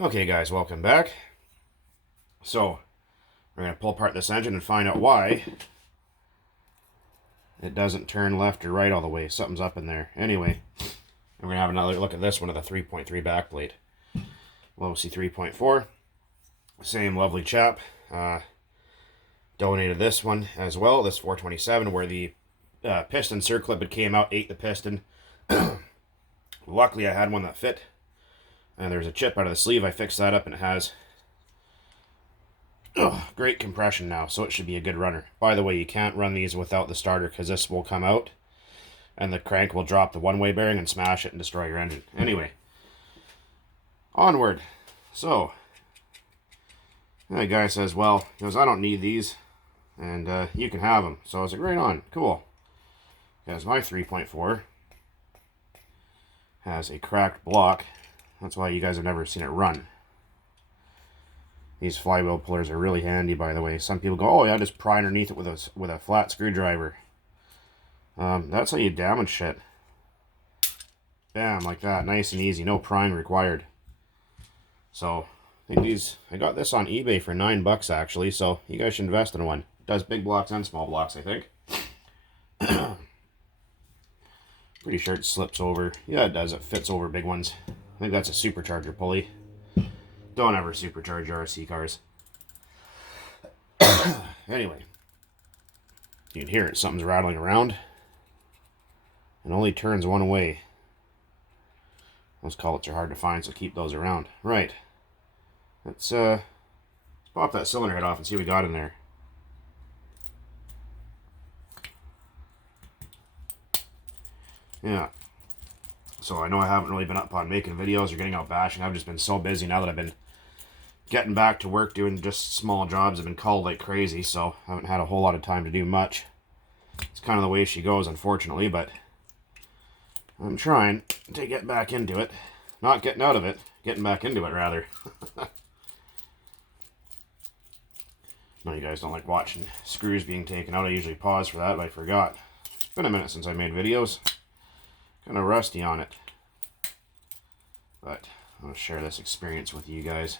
Okay guys, welcome back. So, we're going to pull apart this engine and find out why it doesn't turn left or right all the way. Something's up in there. Anyway, we're going to have another look at this one of the 3.3 backplate. Losi 3.4. Same lovely chap. Donated this one as well, this 427, where the piston circlip had came out, ate the piston. Luckily I had one that fit. And there's a chip out of the sleeve. I fixed that up and it has great compression now, so it should be a good runner. By the way, you can't run these without the starter because this will come out and the crank will drop the one-way bearing and smash it and destroy your engine. Anyway, onward. So, the guy says, well, he goes, I don't need these and you can have them. So I was like, right on, cool. Because my 3.4 has a cracked block. That's why you guys have never seen it run. These flywheel pullers are really handy, by the way. Some people go, oh yeah, just pry underneath it with a flat screwdriver. That's how you damage shit. Bam, like that, nice and easy, no prying required. So, I got this on eBay for $9 actually, so you guys should invest in one. It does big blocks and small blocks, I think. Pretty sure it slips over. Yeah, it does. It fits over big ones. I think that's a supercharger pulley. Don't ever supercharge your RC cars. Anyway, you can hear it. Something's rattling around. It only turns one way. Those collets are hard to find, so keep those around. Right. Let's pop that cylinder head off and see what we got in there. Yeah. So I know I haven't really been up on making videos or getting out bashing. I've just been so busy now that I've been getting back to work doing just small jobs. I've been called like crazy, so I haven't had a whole lot of time to do much. It's kind of the way she goes, unfortunately, but I'm trying to get back into it. Not getting out of it, getting back into it, rather. No, you guys don't like watching screws being taken out. I usually pause for that, but I forgot. It's been a minute since I made videos. Kind of rusty on it. But I'll share this experience with you guys.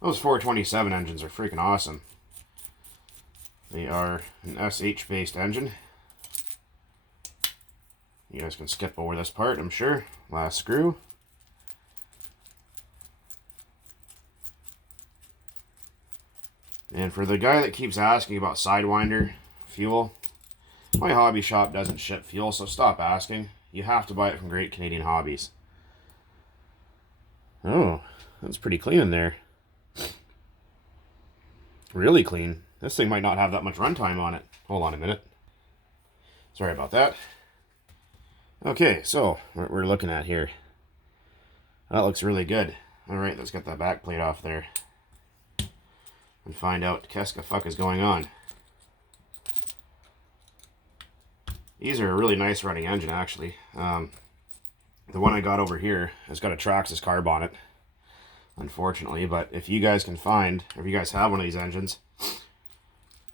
Those 427 engines are freaking awesome. They are an SH based engine. You guys can skip over this part, I'm sure. Last screw. And for the guy that keeps asking about Sidewinder fuel, my hobby shop doesn't ship fuel, so stop asking. You have to buy it from Great Canadian Hobbies. Oh, that's pretty clean in there. Really clean. This thing might not have that much runtime on it. Hold on a minute. Sorry about that. Okay, so what we're looking at here. That looks really good. Alright, let's get that back plate off there. And find out what the fuck is going on. These are a really nice running engine, actually. The one I got over here has got a Traxxas carb on it, unfortunately. But if you guys can find, or if you guys have one of these engines,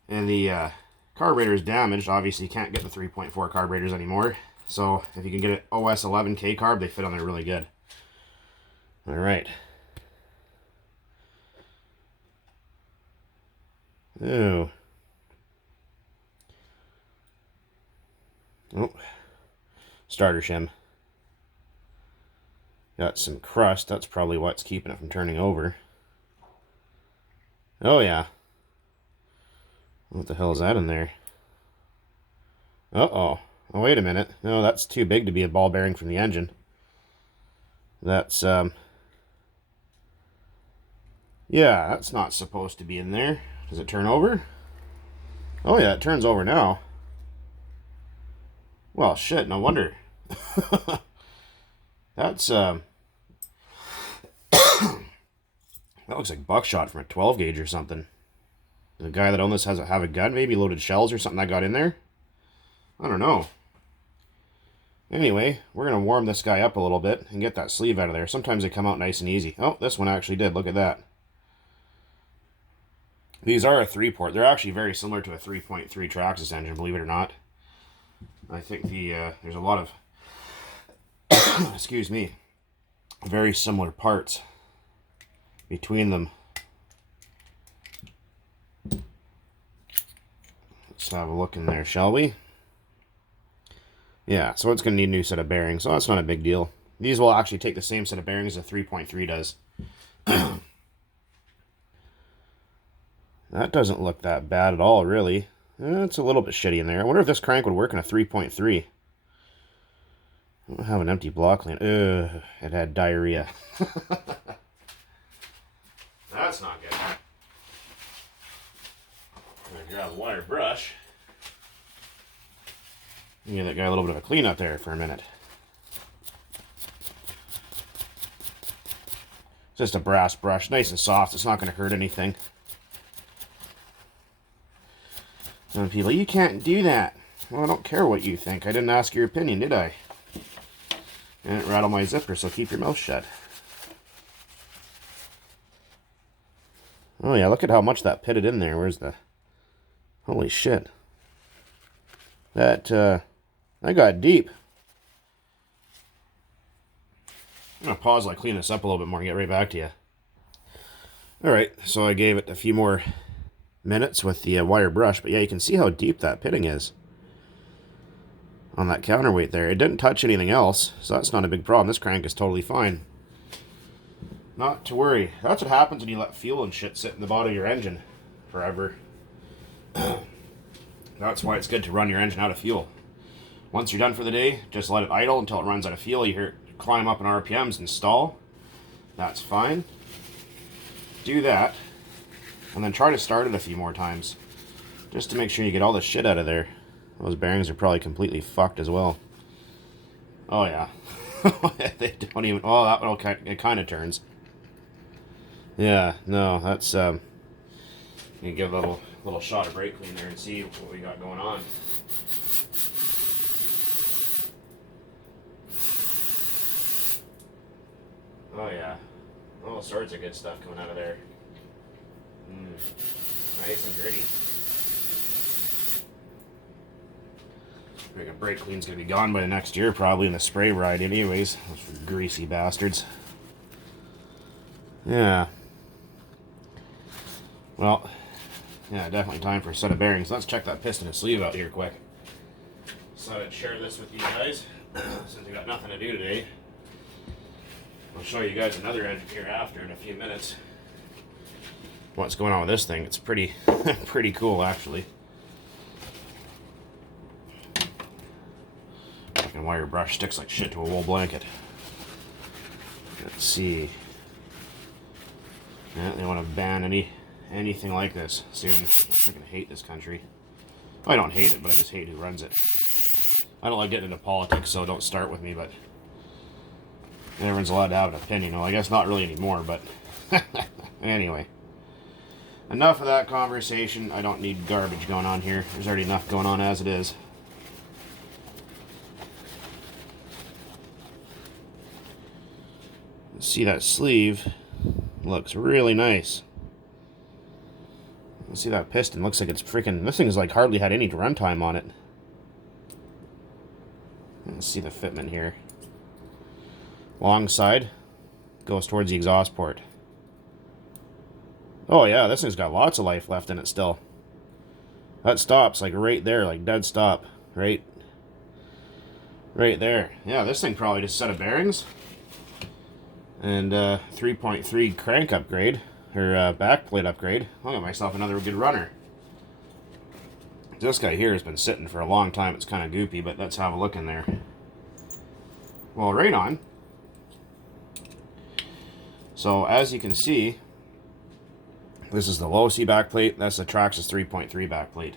and the carburetor is damaged, obviously you can't get the 3.4 carburetors anymore. So if you can get an OS 11K carb, they fit on there really good. All right. Oh. Oh. Starter shim. Got some crust. That's probably what's keeping it from turning over. Oh yeah. What the hell is that in there? Uh-oh. Oh, wait a minute. No, that's too big to be a ball bearing from the engine. That's, yeah, that's not supposed to be in there. Does it turn over? Oh yeah, it turns over now. Well, shit, no wonder. That's, that looks like buckshot from a 12 gauge or something. The guy that owned this have a gun, maybe loaded shells or something that got in there? I don't know. Anyway, we're going to warm this guy up a little bit and get that sleeve out of there. Sometimes they come out nice and easy. Oh, this one actually did. Look at that. These are a 3-port. They're actually very similar to a 3.3 Traxxas engine, believe it or not. I think there's a lot of, excuse me, very similar parts. between them. Let's have a look in there, shall we? Yeah, so it's going to need a new set of bearings, so that's not a big deal. These will actually take the same set of bearings as a 3.3 does. That doesn't look that bad at all, really. It's a little bit shitty in there. I wonder if this crank would work in a 3.3. I don't have an empty block lane. Ugh, it had diarrhea. That's not good. I'm going to grab a wire brush. Give that guy a little bit of a clean up there for a minute. Just a brass brush, nice and soft. It's not going to hurt anything. Some people, you can't do that. Well, I don't care what you think. I didn't ask your opinion, did I? I didn't rattle my zipper, so keep your mouth shut. Oh yeah, look at how much that pitted in there. Where's the... Holy shit. That got deep. I'm going to pause while I clean this up a little bit more and get right back to you. Alright, so I gave it a few more minutes with the wire brush, but yeah, you can see how deep that pitting is on that counterweight there. It didn't touch anything else, so that's not a big problem. This crank is totally fine. Not to worry. That's what happens when you let fuel and shit sit in the bottom of your engine forever. That's why it's good to run your engine out of fuel. Once you're done for the day, just let it idle until it runs out of fuel. You hear it climb up in RPMs and stall. That's fine. Do that. And then try to start it a few more times. Just to make sure you get all the shit out of there. Those bearings are probably completely fucked as well. Oh yeah. They don't even... Oh, that one, okay, it kind of turns. Yeah, no, that's... You can give a little shot of brake clean there and see what we got going on. Oh yeah. All sorts of good stuff coming out of there. Nice and gritty. I think a brake clean's gonna be gone by the next year, probably in the spray ride anyways. Those greasy bastards. Yeah. Well, yeah, definitely time for a set of bearings. Let's check that piston and sleeve out here quick. So I'd share this with you guys, since we got nothing to do today. I'll show you guys another engine here after in a few minutes. What's going on with this thing? It's pretty pretty cool actually. Fucking wire brush sticks like shit to a wool blanket. Let's see. Yeah, they want to ban anything like this soon. I freaking hate this country. Well, I don't hate it, but I just hate who runs it. I don't like getting into politics, so don't start with me, but everyone's allowed to have an opinion. Well, I guess not really anymore, but anyway. Enough of that conversation. I don't need garbage going on here. There's already enough going on as it is. See, that sleeve looks really nice. See that piston? Looks like it's freaking... This thing has like hardly had any runtime on it. Let's see the fitment here. Long side goes towards the exhaust port. Oh yeah, this thing's got lots of life left in it still. That stops like right there, like dead stop. Right there. Yeah, this thing probably just set of bearings. And 3.3 crank upgrade, or back plate upgrade. I'll get myself another good runner. This guy here has been sitting for a long time. It's kind of goopy, but let's have a look in there. Well, right on. So as you can see, this is the Losi backplate. That's the Traxxas 3.3 backplate.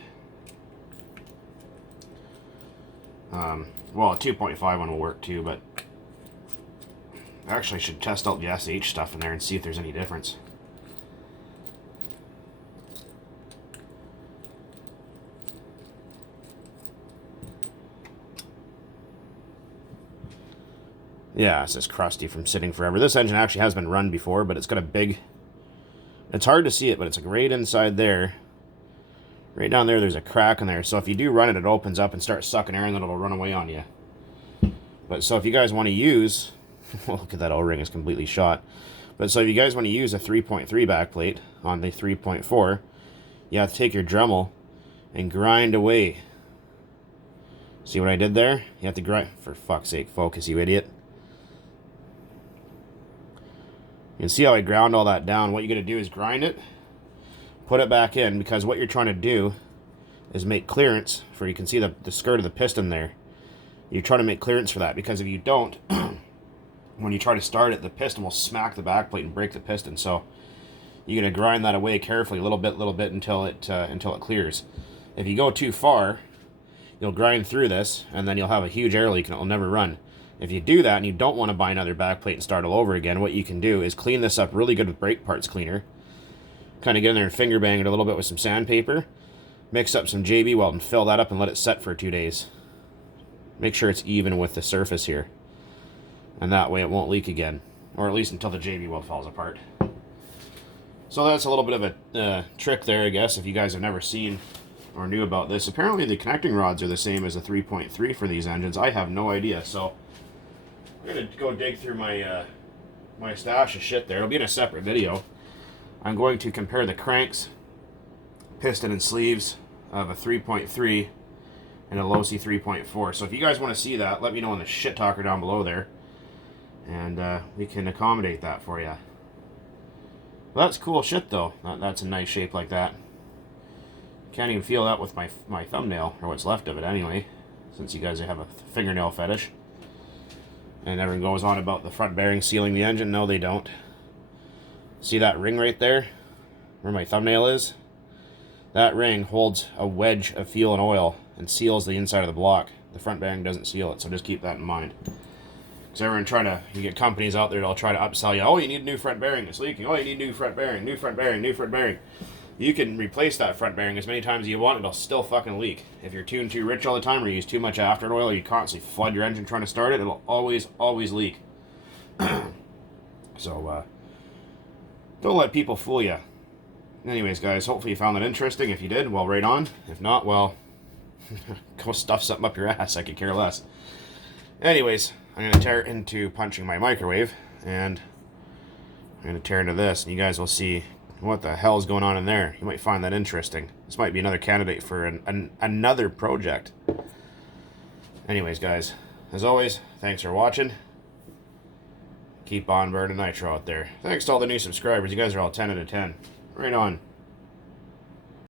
Well, a 2.5 one will work too, but actually I should test out the SH stuff in there and see if there's any difference. Yeah, it's just crusty from sitting forever. This engine actually has been run before, but it's got a big... It's hard to see it, but it's like right inside there. Right down there, there's a crack in there. So if you do run it, it opens up and starts sucking air, and then it'll run away on you. But so if you guys want to use... Well, look at that O-ring is completely shot. But so if you guys want to use a 3.3 backplate on the 3.4, you have to take your Dremel and grind away. See what I did there? You have to grind. For fuck's sake, focus, you idiot. You can see how I ground all that down. What you're going to do is grind it, put it back in, because what you're trying to do is make clearance for, you can see the skirt of the piston there. You're trying to make clearance for that, because if you don't, when you try to start it, the piston will smack the backplate and break the piston. So you're going to grind that away carefully, little bit, until it clears. If you go too far, you'll grind through this, and then you'll have a huge air leak, and it'll never run. If you do that, and you don't want to buy another backplate and start all over again, what you can do is clean this up really good with brake parts cleaner. Kind of get in there and finger bang it a little bit with some sandpaper. Mix up some JB Weld and fill that up and let it set for 2 days. Make sure it's even with the surface here. And that way it won't leak again. Or at least until the JB Weld falls apart. So that's a little bit of a trick there, I guess, if you guys have never seen or knew about this. Apparently the connecting rods are the same as a 3.3 for these engines. I have no idea. So I'm going to go dig through my my stash of shit there. It'll be in a separate video. I'm going to compare the cranks, piston, and sleeves of a 3.3 and a Losi 3.4. So if you guys want to see that, let me know in the shit talker down below there, and we can accommodate that for you. Well, that's cool shit though. That's a nice shape like that. Can't even feel that with my thumbnail, or what's left of it anyway, since you guys have a fingernail fetish. And everyone goes on about the front bearings sealing the engine. No, they don't. See that ring right there, where my thumbnail is? That ring holds a wedge of fuel and oil and seals the inside of the block. The front bearing doesn't seal it, so just keep that in mind. Because everyone you get companies out there that'll try to upsell you. Oh, you need a new front bearing, it's leaking. Oh, you need new front bearing, new front bearing, new front bearing. You can replace that front bearing as many times as you want, it'll still fucking leak. If you're tuned too rich all the time, or you use too much after oil, or you constantly flood your engine trying to start it, it'll always leak. So, don't let people fool you. Anyways, guys, hopefully you found that interesting. If you did, well, right on. If not, well, go stuff something up your ass. I could care less. Anyways, I'm going to tear into punching my microwave, and I'm going to tear into this, and you guys will see what the hell is going on in there. You might find that interesting. This might be another candidate for another project. Anyways, guys, as always, thanks for watching. Keep on burning nitro out there. Thanks to all the new subscribers. You guys are all 10 out of 10. Right on.